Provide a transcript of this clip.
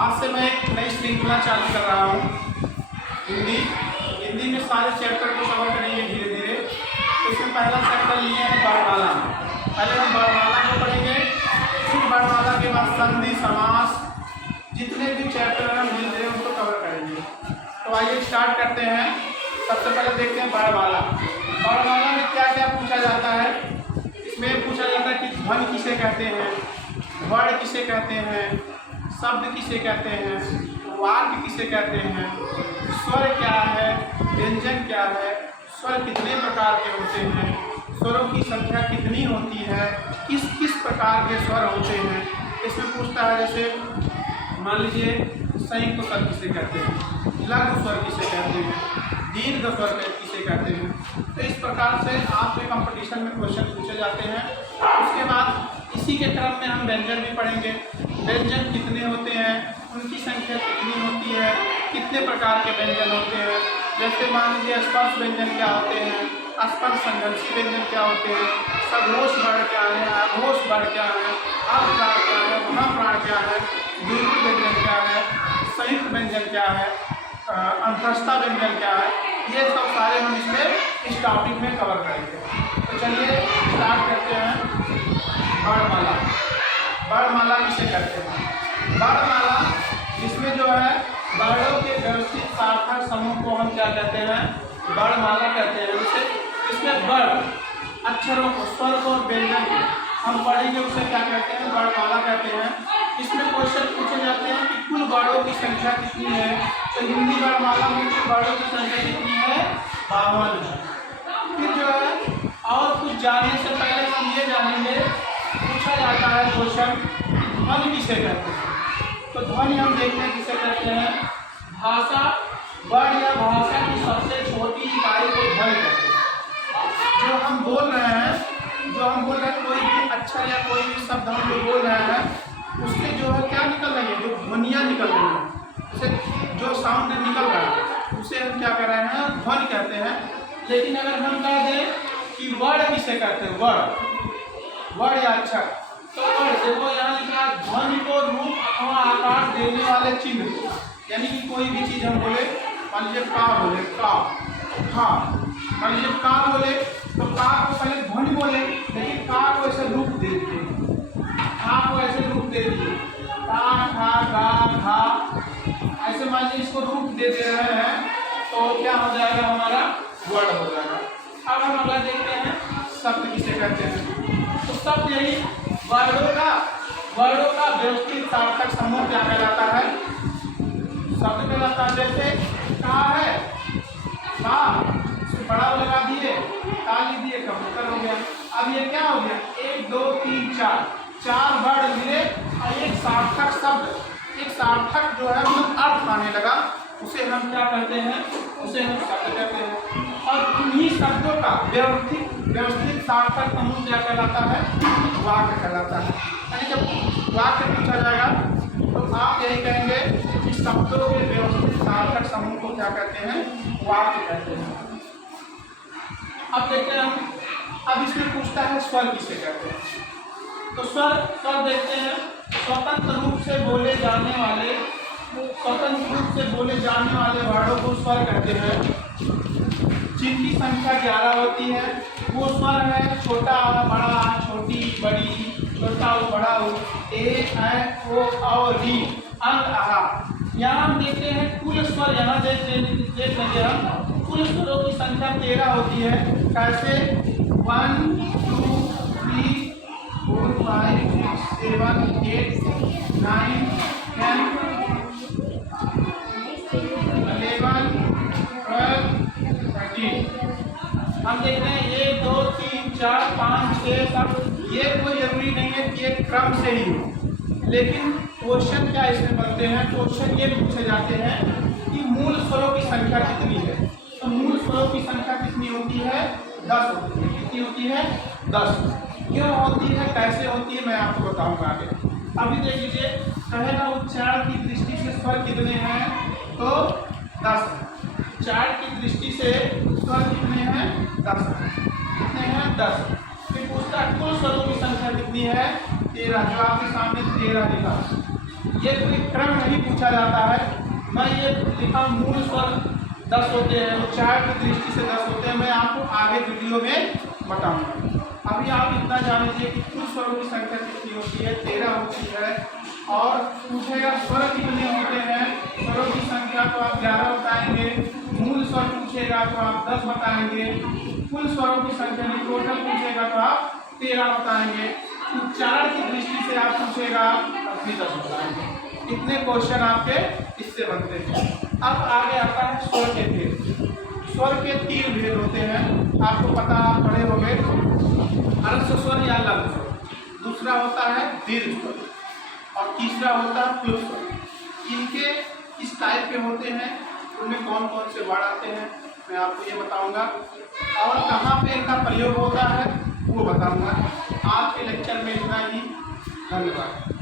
आज से मैं एक नई श्रृंखला चालू कर रहा हूँ। हिंदी में सारे चैप्टर को कवर करेंगे धीरे धीरे। इसमें पहला चैप्टर लिए हैं वर्णमाला। पहले हम वर्णमाला को पढ़ेंगे, फिर वर्णमाला के बाद संधि, समास, जितने भी चैप्टर हैं धीरे धीरे उनको कवर करेंगे। तो आइए स्टार्ट करते हैं। सबसे पहले देखते हैं वर्णमाला। वर्णमाला में क्या क्या पूछा जाता है। इसमें पूछा जाता है कि ध्वनि किसे कहते हैं, वर्ण किसे कहते हैं, शब्द किसे कहते हैं, वाक्य किसे कहते हैं, स्वर क्या है, व्यंजन क्या है, स्वर कितने प्रकार के होते हैं, स्वरों की संख्या कितनी होती है, किस किस प्रकार के स्वर होते हैं। इसमें पूछता है जैसे मान लीजिए संयुक्त स्वर किसे कहते हैं, लघु स्वर किसे कहते हैं, दीर्घ स्वर किसे कहते हैं। तो इस प्रकार से आपके कंपटीशन में क्वेश्चन पूछे जाते हैं। उसके बाद इसी के क्रम में हम व्यंजन भी पढ़ेंगे। व्यंजन कितने होते हैं, उनकी संख्या कितनी होती है, कितने प्रकार के व्यंजन होते हैं। जैसे मान लीजिए स्पर्श व्यंजन क्या होते हैं, स्पर्श संघर्षी व्यंजन क्या होते हैं, सघोष वर्ण क्या है, अघोष वर्ण क्या है, अर्धप्राण क्या है, महाप्राण क्या है, द्विगुण व्यंजन क्या है, संयुक्त व्यंजन क्या है, अंतरस्था व्यंजन क्या है। ये सब सारे हम इसमें इस टॉपिक में कवर करेंगे। तो चलिए स्टार्ट करते हैं। वर्णमाला। वर्णमाला किसे कहते हैं? वर्णमाला इसमें जो है वर्णों के व्यवस्थित सार्थक समूह को हम क्या कहते हैं? वर्णमाला कहते हैं। जैसे इसमें वर्ण अक्षरों को, स्वर को, व्यंजन को हम पढ़ेंगे, उसे क्या कहते हैं? वर्णमाला कहते हैं। इसमें क्वेश्चन पूछे जाते हैं कि कुल वर्णों की संख्या कितनी है। तो हिंदी वर्णमाला में कुल वर्णों की संख्या कितनी है? 52 है। फिर जो है और कुछ जानने से पहले हम ये जानेंगे, पूछा जाता है क्वेश्चन ध्वनि किसे कहते हैं। तो ध्वनि हम देखते हैं किसे कहते हैं। भाषा, वर्ण या भाषा की सबसे छोटी इकाई को ध्वनि कहते हैं। जो हम बोल रहे हैं, कोई भी अक्षर या कोई भी शब्द हम जो बोल रहे हैं, उससे जो है क्या निकल रही है, जो ध्वनियाँ निकल रही हैं, उसे जो साउंड निकल रहा है उसे हम क्या कर रहे हैं? ध्वनि कहते हैं। लेकिन अगर हम कह दें कि वर्ण किसे कहते हैं, वर्ण या अक्षर, तो वर्ण देखो यहाँ लिखा ध्वनि को रूप अथवा आकार देने वाले चिन्ह। यानी कि कोई भी चीज़ हम बोले, मान लीजिए का बोले, का, हाँ, मान लीजिए का बोले तो का को पहले ध्वनि बोले, लेकिन का को ऐसे रूप दे दिए, का को ऐसे रूप दे दिए, का, खा, गा, घा, ऐसे मान लीजिए इसको रूप दे रहे हैं तो क्या हो जाएगा? हमारा वर्ण हो जाएगा। अब हम अगला देखते हैं शब्द किसे कहते हैं। तो शब्द यही वर्णों का व्यवस्थित सार्थक समूह क्या कहलाता है? शब्द कहलाता है। जैसे का है, का बड़ा लगा दिए, ताली दिए, कबूतर हो गया। अब ये क्या हो गया? 1 2 3 4 चार वर्ण मिले और एक सार्थक शब्द, एक सार्थक जो है वो अर्थ पाने लगा, उसे हम क्या कहते हैं? उसे हम शब्द कहते हैं। और इन्हीं शब्दों का व्यवस्थित सार्थक समूह क्या कहलाता है? वाक्य कहलाता है। यानी जब वाक्य पूछा जाएगा तो आप यही कहेंगे कि शब्दों के व्यवस्थित सार्थक समूह को क्या कहते हैं? वाक्य कहते हैं। अब देखते हैं हम, अब इसमें पूछता है स्वर किसे कहते हैं। तो स्वर देखते हैं। स्वतंत्र रूप से बोले जाने वाले वर्णों को स्वर कहते हैं। जिनकी संख्या 11 होती है वो स्वर है। छोटा आ, बड़ा आ, छोटी, बड़ी, छोटा हो, बड़ा हो, ए, ऐ, ओ, औ, री, अंग, आहा। यहाँ हम देखते हैं कुल स्वर, यहाँ देख लेंगे हम, कुल स्वरों की संख्या 13 होती है। कैसे? 1 2 3 4 5 6 7 8 9 10 11 12 13। हम देखते हैं 1 2 3 4 5 6 7। ये कोई जरूरी नहीं है कि एक क्रम से ही हो, लेकिन क्वेश्चन क्या इसमें बनते हैं? क्वेश्चन ये पूछे जाते हैं कि मूल स्वरों की संख्या कितनी है। तो मूल स्वरों की संख्या कितनी होती है? 10 होती है। कितनी होती है? 10। क्यों होती है, कैसे होती है, मैं आपको बताऊंगा आगे। अभी देख लीजिए, कहेगा उच्चारण की दृष्टि से स्वर कितने हैं? तो 10 है। उच्चारण की दृष्टि से स्वर कितने हैं? 10 है। कितने हैं? 10। फिर पूछता कुल स्वरों की संख्या कितनी है? 13। जो आपके सामने 13 लिखा, ये कोई क्रम नहीं पूछा जाता है। मैं ये लिखा मूल स्वर 10 होते हैं, उच्चारण की दृष्टि से 10 होते हैं। मैं आपको आगे वीडियो में बताऊंगा। अभी आप इतना जान लीजिए कि कुल स्वरों की संख्या कितनी होती है, 13 होती है। और पूछेगा स्वर कितने होते हैं, स्वरों की संख्या तो आप 11 बताएंगे। मूल स्वर पूछेगा तो आप 10 बताएंगे। कुल स्वरों की संख्या नहीं, टोटल पूछेगा तो आप 13 बताएंगे। उच्चारण की दृष्टि से आप पूछेगा तब भी 10 बताएंगे। इतने क्वेश्चन आपके इससे बनते हैं। अब आगे आता है स्वर के भेद। स्वर के 3 भेद होते हैं, आपको पता, आप पढ़े होंगे। ह्रस्व स्वर या लघु स्वर, दूसरा होता है दीर्घ स्वर, और तीसरा होता है प्लुत स्वर। इनके किस टाइप के होते हैं, उनमें कौन कौन से वर्ड आते हैं, मैं आपको ये बताऊंगा। और कहाँ पे इनका प्रयोग होता है वो बताऊंगा। आज के लेक्चर में इतना ही। धन्यवाद।